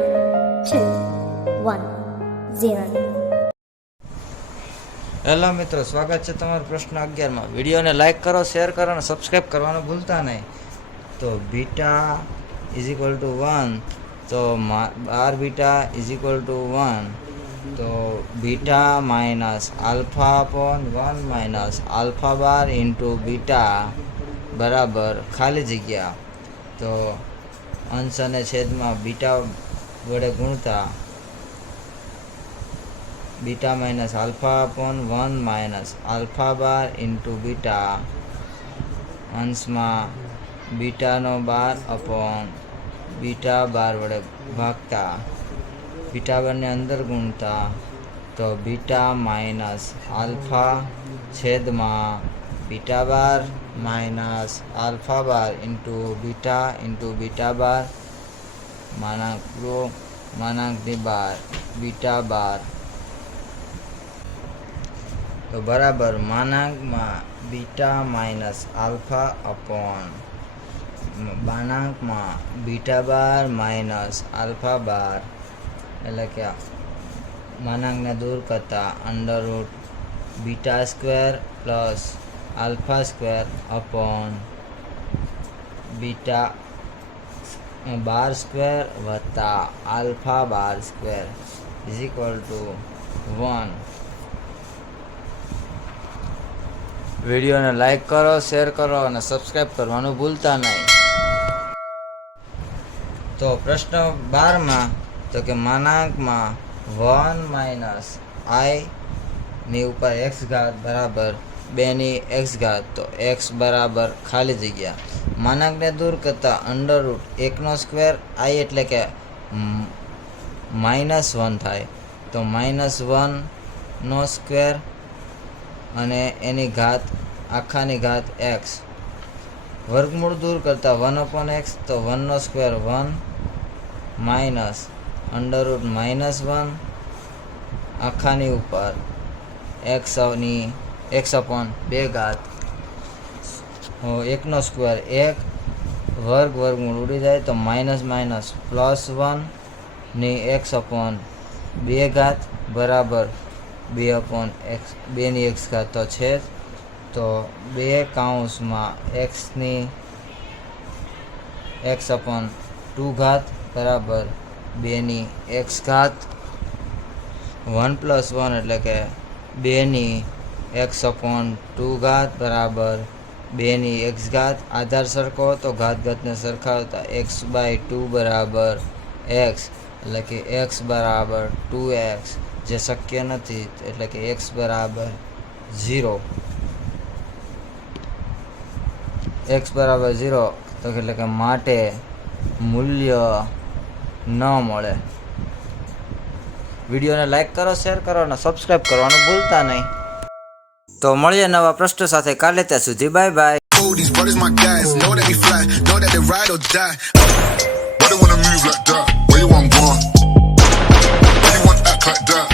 2, 1, 0. Hello મિત્રો, સ્વાગત છે તમારો પ્રશ્ન 11માં. વિડીયોને લાઇક કરો, શેર કરો અને સબસ્ક્રાઈબ કરવાનું ભૂલતા નહીં. તો બીટા ઇઝ ઇક્વલ ટુ 1, તો bar beta is equal to 1, તો beta minus alpha upon 1 minus alpha bar into beta બરાબર ખાલી જગ્યા. તો અંશ અને છેદમાં બીટા વડે ગુણતા beta minus alpha upon 1 minus alpha bar into beta अंश में बीटा नो बार अपॉन बीटा बार वड़े भागता बीटा बार ने अंदर गुणता तो बीटा माइनस अल्फा छेद में beta bar minus alpha bar into beta bar मानांक बार बीटा बार तो बराबर मानांक में बीटा माइनस अल्फा अपॉन मानांक में beta bar minus alpha bar एटले क्या मानांक ने दूर करता under root beta square plus alpha square upon beta bar square वत्ता alpha bar square is equal to 1. વિડીયોને લાઈક કરો, શેર કરો અને સબસ્ક્રાઈબ કરવાનું ભૂલતા નહીં. તો પ્રશ્ન 12માં તો કે માનાંકમાં 1 માઇનસ આઈ ની ઉપર એક્સ ઘાત બરાબર 2 ની એક્સ ઘાત. તો એક્સ બરાબર ખાલી જગ્યા માનાંકને દૂર કરતા અંડર રૂટ 1 નો સ્ક્વેર આઈ એટલે કે -1 થાય. તો -1 નો સ્ક્વેર અને એની ઘાત આખાની ઘાત એક્સ. વર્ગમૂળ દૂર કરતા 1/x તો 1 નો સ્ક્વેર 1 માઇનસ અંડર રૂટ -1 આખાની ઉપર એક્સ અપોન 2 ઘાત 1 નો સ્ક્વેર 1 વર્ગમૂળ ઉડી જાય તો -+1 ની એક્સ અપોન 2 ઘાત બરાબર 2/x 2 ની એક્સ ઘાત. તો છેદ તો 2 કૌંસમાં એક્સ અપોન 2 ઘાત બરાબર 2 ની એક્સ ઘાત 1+1 એટલે કે 2 ની એક્સ અપોન 2 ઘાત બરાબર 2 ની એક્સ ઘાત. આધાર સરખો તો ઘાતને સરખાવતા x/2 બરાબર એક્સ એટલે કે x બરાબર 2x જે શક્ય નથી એટલે કે x બરાબર 0. x બરાબર 0 તો એટલે કે માટે મૂલ્ય ન મળે. વિડીયોને લાઈક કરો, શેર કરો અને સબસ્ક્રાઈબ કરવાનું ભૂલતા નહીં. તો મળીએ નવા પ્રશ્ન સાથે કાલે. ત્યાં સુધી bye bye. These brothers my guys, know that we fly, know that they ride or die. Why they wanna move like that? Where you want going? Why you want act like that?